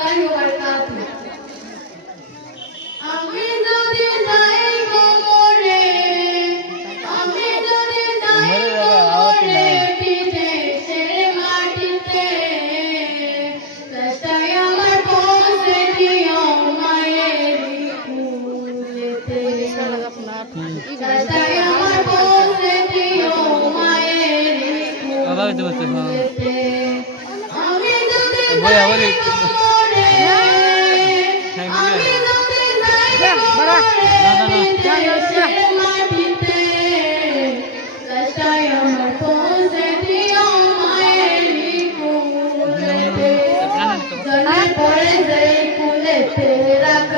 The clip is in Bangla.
রাহমাতুল্লাহি ওয়া বারাকাতুহু। আমি যদি যাই গোমরে, আমি যদি যাই গোমরে বিদেশের মাটিতে, লাশটাই আমার পৌঁছে দিও মায়ের কুলেতে। লাশটাই আমার পৌঁছে দিও মায়ের কুলেতে। আমি যদি যাই গোমরে, আমি যদি যাই গোমরে বিদেশের মাটিতে, লাশটাই আমার পৌঁছে দিও মায়ের কুলেতে। জলে পড়ে যেই কুলেতে রাখ